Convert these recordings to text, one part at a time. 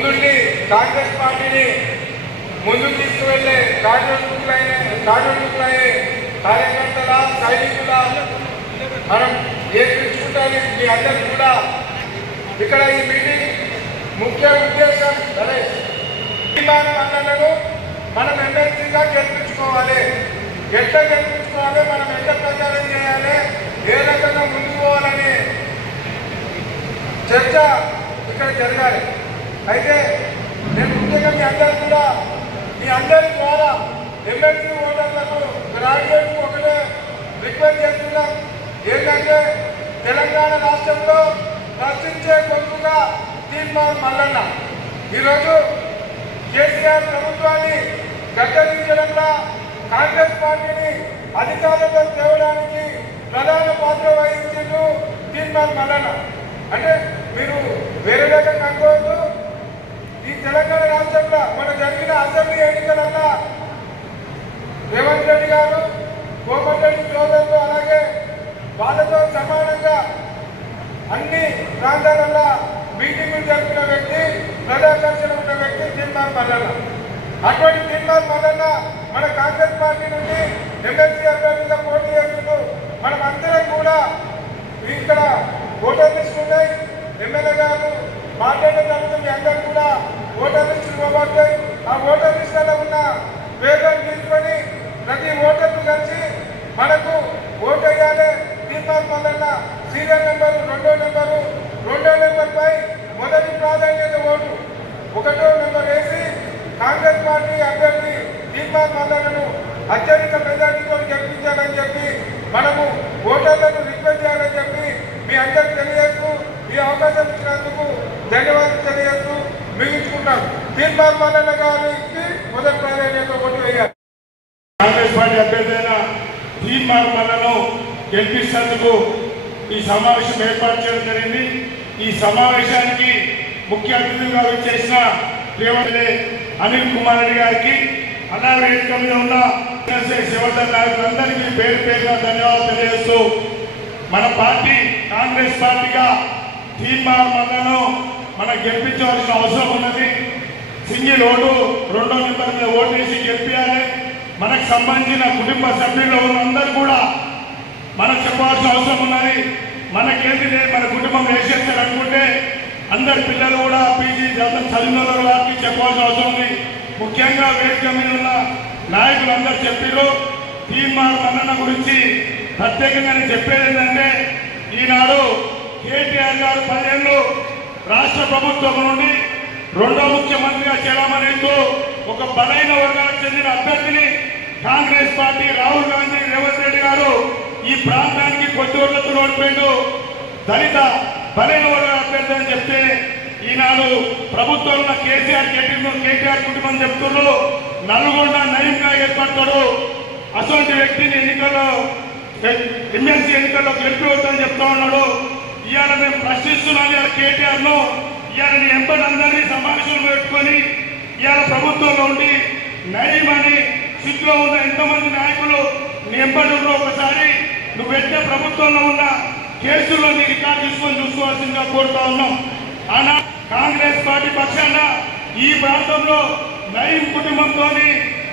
ముందుండి కాంగ్రెస్ పార్టీని ముందుకు తీసుకువెళ్ళే కార్యకర్తలయ్యే కార్యకర్తల సైనికుల మనం ఏర్పించుకుంటారు. మీ అందరికీ కూడా ఇక్కడ ఈ మీటింగ్ ముఖ్య ఉద్దేశం మండలను మనం ఎమ్మెల్సీగా గెలిపించుకోవాలి. ఎట్లా గెలిపించుకోవాలి, మనం ఎట్లా ప్రచారం చేయాలి, ఏ రకంగా ముందుకు పోవాలని చర్చ ఇక్కడ జరగాలి. అయితే నేను ముఖ్యంగా మీ అందరి ద్వారా ఎమ్మెల్సీ ఓటర్లకు గ్రాడ్యుయేట్ ఒకటే రిక్వెస్ట్ చేస్తున్నాం. ఏంటంటే తెలంగాణ రాష్ట్రంలో ప్రశ్నించే గొంతుగా తీర్మానం మల్లన్న ఈరోజు కేసీఆర్ ప్రభుత్వాన్ని గద్దెదించడంలో కాంగ్రెస్ పార్టీని అధికారంలో తేవడానికి ప్రధాన పాత్ర వహించారు తీర్మానం మల్లన్న. అంటే మీరు వేరే రకంగా అనుకోవద్దు. ఈ తెలంగాణ రాష్ట్రంలో మన జరిగిన అసెంబ్లీ ఎన్నికలల్లో రేవంత్ రెడ్డి గారు, కోమటిరెడ్డి సోదరులు, అలాగే వాళ్ళతో సమానంగా అన్ని ప్రాంతాలలో మీటింగులు జరిపిన వ్యక్తి, ప్రజాకర్షణ ఉన్న వ్యక్తి తీర్మానం మల్లన్న. అటువంటి తీర్మానం మల్లన్న మన కాంగ్రెస్ పార్టీ నుండి ఎమ్మెల్సీ అభ్యర్థిగా పోటీ చేస్తూ మనం అందరం కూడా ఇక్కడ ఓటర్ లిస్టులు ఉన్నాయి. ఎమ్మెల్యే గారు మాట్లాడిన తర్వాత మీ అందరూ కూడా ఓటర్ లిస్టులు ఇవ్వబడతాయి. ఆ ఓటర్ లిస్టులలో ఉన్న పేర్లను తీసుకొని ప్రతి ఓటర్ను కలిసి మనకు ఓటు వేయాలి. తీర్మానం మల్లన్న సీరియల్ నెంబరు రెండో నెంబర్పై మొదటి ప్రాధాన్యత ఓటు, 1వ నెంబర్ వేసి కాంగ్రెస్ పార్టీ అభ్యర్థి తీర్మానం మల్లన్నను అత్యధిక మెజార్టీతో గెలిపించాలని చెప్పి మనము ఓటర్లను రిక్వెస్ట్ చేయాలని చెప్పి మీ అందరికి తెలియజేస్తూ ఈ అవకాశం ఇచ్చినందుకు ధన్యవాదాలు తెలియజేస్తూ ముగించుకుంటాం. తీర్మానం మల్లన్న గారికి మొదటి ప్రాధాన్యత ఓటు వేయాలి. కాంగ్రెస్ పార్టీ అభ్యర్థి అయిన తీర్మానం మల్లన్నను గెలిపించేందుకు ఈ సమావేశం ఏర్పాటు చేయడం జరిగింది. ఈ సమావేశానికి ముఖ్య అతిథిగా చేసిన రేవంత్ అనిల్ కుమార్ రెడ్డి గారికి, అన్నా వేదిక మీద ఉన్న శివధర్ నాయకులందరికీ పేరు పేరుగా ధన్యవాదాలు తెలియజేస్తూ మన పార్టీ కాంగ్రెస్ పార్టీగా తీర్మానం మల్లన్నను మనం గెలిపించవలసిన అవసరం ఉన్నది. సింగిల్ ఓటు, 2వ నెంబర్ మీద ఓటు వేసి గెలిపించాలి. మనకు సంబంధించిన కుటుంబ సభ్యులు అందరూ కూడా మనకు చెప్పవలసిన అవసరం ఉన్నది. మనకేంటి మన కుటుంబం వేసేస్తారు అనుకుంటే అందరి పిల్లలు కూడా పీజీ చదివిన వారికి చెప్పవలసిన అవసరం ఉంది. ముఖ్యంగా వేదిక మీద ఉన్న నాయకులు అందరూ చెప్పారు. తీర్మానం మల్లన్న గురించి ప్రత్యేకంగా నేను చెప్పేది ఏంటంటే, ఈనాడు కేటీఆర్ గారు 10 ఏళ్ళు రాష్ట్ర ప్రభుత్వం నుండి 2వ ముఖ్యమంత్రిగా చేరామనేందుకు ఒక బలైన వర్గాలకు చెందిన అభ్యర్థిని కాంగ్రెస్ పార్టీ రాహుల్ గాంధీ, రేవంత్ రెడ్డి గారు ఈ ప్రాంతానికి కొద్ది ఓట్లతో ఓడిపోయిండు. దళిత బలైన వర్గాల అభ్యర్థి అని చెప్తే ఈనాడు ప్రభుత్వంలో కేటీఆర్ కుటుంబం చెప్తున్నారు. నల్గొండ నయంగా ఏర్పడతాడు, అటువంటి వ్యక్తిని ఎమ్మెల్సీ ఎన్నికల్లో గెలిపివద్దని చెప్తా ఉన్నాడు. ఇవాళ మేము ప్రశ్నిస్తున్నాం. ఇవాళ కేటీఆర్ ను ఇవాళ నీ ఎంపీ అందరినీ సమావేశంలో పెట్టుకొని ఇవాళ ప్రభుత్వంలో ఉండి నయమని స్థితిలో ఉన్న ఎంతమంది నాయకులు నీ ఎంపీ ఒకసారి నువ్వు పెట్టే ప్రభుత్వంలో ఉన్న కేసుల్లో నీ రికార్డు తీసుకొని చూసుకోవాల్సిందిగా కోరుతా ఉన్నాం. ఆనా కాంగ్రెస్ పార్టీ పక్షాన ఈ ప్రాంతంలో నయీం కుటుంబంతో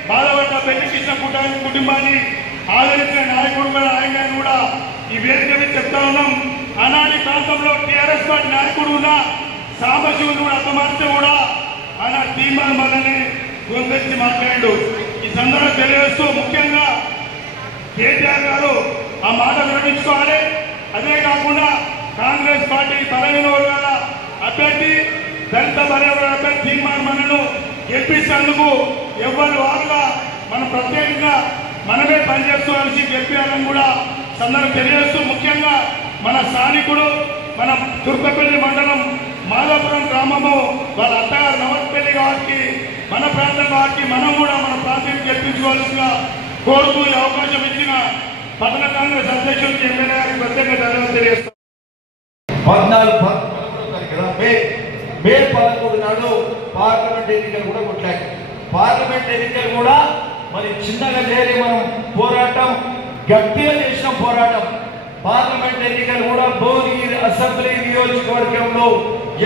బాధపడ్డ పెళ్లికిచ్చిన కుటుంబాన్ని ఆదరించిన నాయకుడు ఆయన కూడా ఈ వేదిక మీద చెప్తా ఉన్నాం. ఆనాటి ప్రాంతంలో టీఆర్ఎస్ పార్టీ నాయకుడు ఉన్న సాంబశివుడు కూడా అర్థమార్చే కూడా ఆయన తీర్మానం వల్లనే గురించి మాట్లాడాడు. ఈ సందర్భంగా తెలియజేస్తూ ముఖ్యంగా కేటీఆర్ గారు ఆ మాట వివరించుకోవాలి. అదే కాకుండా కాంగ్రెస్ పార్టీ బలహీన వర్గాల అభ్యర్థి, దళిత బలహీన వర్గాల అభ్యర్థి తీర్మానం మల్లన్నను గెలిపించేందుకు ఎవరు వారుగా మనం ప్రత్యేకంగా మనమే పనిచేసుకోవాల్సి గెలిపించాలని కూడా సందర్భం తెలియజేస్తూ ముఖ్యంగా మన స్థానికుడు మన తుర్కపల్లి మండలం మాదాపురం గ్రామము వాళ్ళ అత్తగారు నవత్పల్లి గారికి మన ప్రాంతం వారికి మనం కూడా మన ప్రాంతాన్ని గెలిపించుకోవాల్సిందిగా కోరుతూ ఈ అవకాశం ఇచ్చిన పట్టణ కాంగ్రెస్ అధ్యక్షుడికి ఎమ్మెల్యే గారికి ప్రత్యేక ధన్యవాదాలు తెలియజేస్తాం. 14 మే 13 నాడు పార్లమెంట్ ఎన్నికలు కూడా కొట్లాయి. పార్లమెంట్ ఎన్నికలు కూడా మరి చిన్నగా లేని మనం పోరాటం గట్టిగా చేసిన పోరాటం. పార్లమెంట్ ఎన్నికలు కూడా భువనగిరి అసెంబ్లీ నియోజకవర్గంలో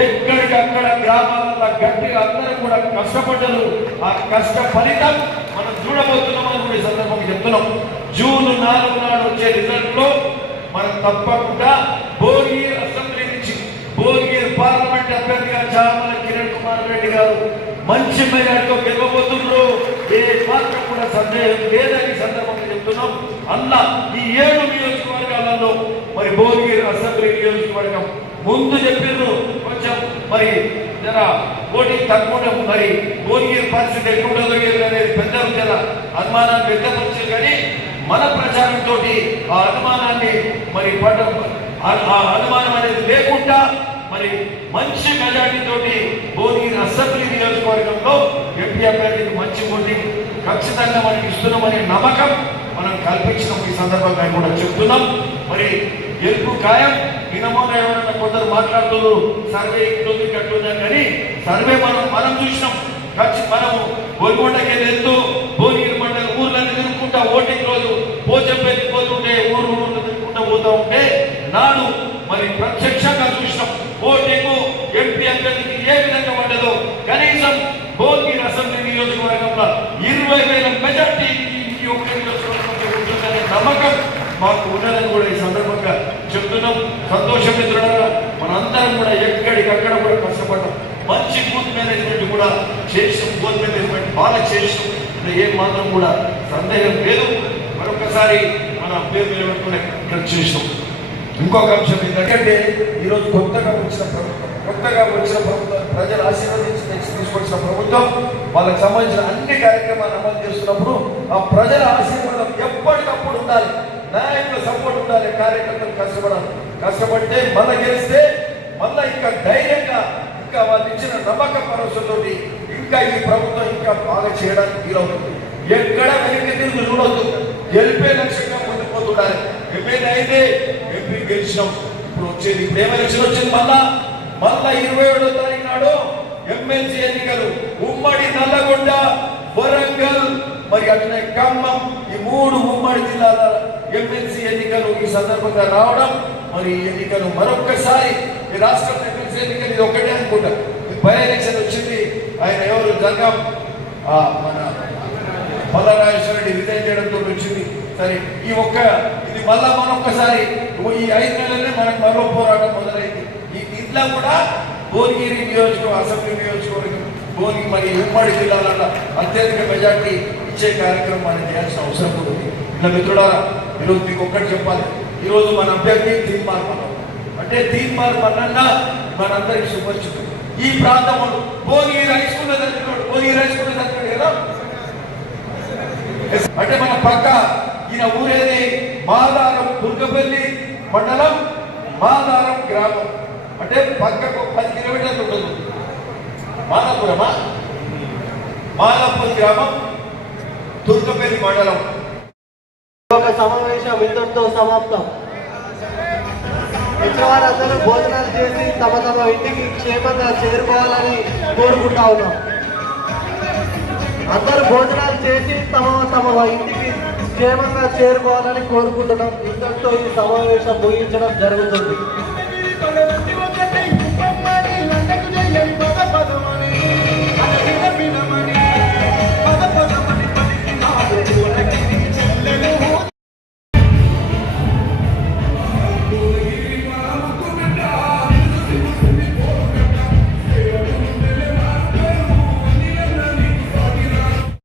ఎక్కడికక్కడ గ్రామాలలో గట్టిగా అందరూ కూడా కష్టపడ్డారు. ఆ కష్ట ఫలితం మనం చూడబోతున్నామని కూడా ఈ సందర్భంగా చెప్తున్నాం. జూన్ 4 నాడు వచ్చే రిజల్ట్ లో మనం తప్పకుండా భువనగిరి అసెంబ్లీ నుంచి భువనగిరి పార్లమెంట్ అభ్యర్థిగా చామల కిరణ్ కుమార్ రెడ్డి గారు మంచి మెజార్టీతో గెలవబోతున్నారు. ఏ మాత్రం కూడా సందేహం లేదని సందర్భంగా చెప్తున్నాం. అన్న ఈ 7 నియోజకవర్గాలలో మరి భువనగిరి అసెంబ్లీ నియోజకవర్గం ముందు చెప్పారు కొంచెం మరి జర ఓటింగ్ తక్కువ మరి భువనగిరి పరిస్థితి ఎక్కడ అనేది పెద్ద జర అనుమానాన్ని వ్యక్తపరిచారు. కానీ మన ప్రచారంతో ఆ అనుమానాన్ని మరి ఆ అనుమానం అనేది లేకుండా మరి మంచి మెజార్టీతో భువనగిరి అసెంబ్లీ నియోజకవర్గంలో ఎంపీ అభ్యర్థికి మంచి ఓటింగ్ ఖచ్చితంగా మనకి ఇస్తున్నామనే నమ్మకం మనం కల్పించడం ఈ సందర్భంగా కూడా చెప్తున్నాం. మరి గెలుపు ఖాయం. నిన్నమోన ఎవరైనా కొందరు మాట్లాడుతున్నారు సర్వే ఇట్లుంది కట్టుందని, కానీ సర్వే మనం చూసినాం. మనము గోల్కొండకి వెళ్తూ భువనగిరి మండలి ఊర్లన్నీ తిరుగుకుంటా ఓటింగ్ రోజు పోచంపల్లి పోతుంటే ఊరు తిరుగుకుంటా పోతా ఉంటే నాడు మరి ప్రత్యక్షంగా చూసినాం ఓటింగ్ ఎంపీ అభ్యర్థికి ఏ విధంగా పడ్డదో. కనీసం భువనగిరి అసెంబ్లీ నియోజకవర్గంలో 20,000 మెజార్టీ ఈ ఒక్క నియోజకవర్గంలో ఉంటుందనే నమ్మకం మాకు ఉన్నదని కూడా ఈ సందర్భంగా చెప్తున్నాం. సంతోషం మిత్రులారా, మనందరం కూడా ఎక్కడికక్కడ కూడా కష్టపడ్డాం. మంచి బూత్ మేనేజ్మెంట్ కూడా చేసాం. బూత్ మేనేజ్మెంట్ బాగా చేసాం. ఏం మాత్రం కూడా సందేహం లేదు. మరొకసారి మన పేరు నిలబెట్టుకునే ఇక్కడ చేసాం. ఇంకొక అంశం ఏంటంటే ఈరోజు కొత్తగా వచ్చిన ప్రభుత్వం ప్రజలు ఆశీర్వదించి తీసుకొచ్చిన ప్రభుత్వం వాళ్ళకి సంబంధించిన అన్ని కార్యక్రమాలు అమలు చేస్తున్నప్పుడు ఆ ప్రజల ఆశీర్వాదం ఎప్పటికప్పుడు ఉండాలి. నాయకుల సపోర్ట్ ఉండాలి. కార్యకర్తలు కష్టపడితే మళ్ళీ గెలిస్తే మళ్ళీ ఇంకా ధైర్యంగా ఇంకా వాళ్ళు ఇచ్చిన నమ్మక భరోసాతో ఇంకా ఈ ప్రభుత్వం ఇంకా బాగా చేయడానికి వీలవుతుంది. ఎక్కడ వెనక్కి తిరిగి చూడొద్దు. గెలిపే లక్ష్యంగా ముందుకు పోతుండాలి. ఎమ్మెల్యే అయితే ఎంపీ గెలిచినాం. ఇప్పుడు వచ్చేది ఇప్పుడు ఏం ఎలక్షన్ వచ్చింది మళ్ళా 27వ తారీఖు నాడు ఎమ్మెల్సీ ఎన్నికలు ఉమ్మడి నల్లగొండ, వరంగల్ మరి అట్లనే ఖమ్మం ఈ 3 ఉమ్మడి జిల్లాల ఎమ్మెల్సీ ఎన్నికలు ఈ సందర్భంగా రావడం. మరి ఈ ఎన్నికలు మరొక్కసారి ఈ రాష్ట్రం ఎమ్మెల్సీ ఎన్నికలు ఇది ఒకటే అనుకుంటా. బై ఎలక్షన్ వచ్చింది. ఆయన ఎవరు జంగం మన పల్లరాజేశ్వర రెడ్డి రిజైన్ చేయడంతో వచ్చింది. సరే ఇది మళ్ళా మరొక్కసారి ఈ 5 నెలలనే మనకు మరో పోరాటం మొదలైంది. ఇట్లా కూడా భువనగిరి అసెంబ్లీ నియోజకవర్గం భువనగిరి మరి ఉమ్మడి జిల్లాలలో అత్యధిక మెజార్టీ ఇచ్చే కార్యక్రమాన్ని చేయాల్సిన అవసరం ఉంది. ఇలా మిత్రులారా, ఈరోజు మీకు ఒక్కటి చెప్పాలి. ఈరోజు మన అభ్యర్థి తీర్మార్ మల్లన్న అంటే తీర్మార్ మల్లన్న మనందరికి సుపరిచితుడు. ఈ ప్రాంతంలో భువనగిరి హై స్కూల్లో చదివాడు కదా. అంటే మన పక్క ఈయన ఊరేది మాదారం, దుర్గపల్లి మండలం మాదారం గ్రామం. అంటే పక్కకు 10 కిలోమీటర్లు ఉంటుంది. మాదాపూర్ గ్రామం, దుర్గపల్లి మండలం. ఒక సమావేశం ఇంతటితో సమాప్తం. వారందరూ భోజనాలు చేసి తమ ఇంటికి క్షేమంగా చేరుకోవాలని కోరుకుంటా ఉన్నాం. అందరూ భోజనాలు చేసి తమ ఇంటికి క్షేమంగా చేరుకోవాలని కోరుకుంటున్నాం. ఇంతటితో ఈ సమావేశం ముగించడం జరుగుతుంది.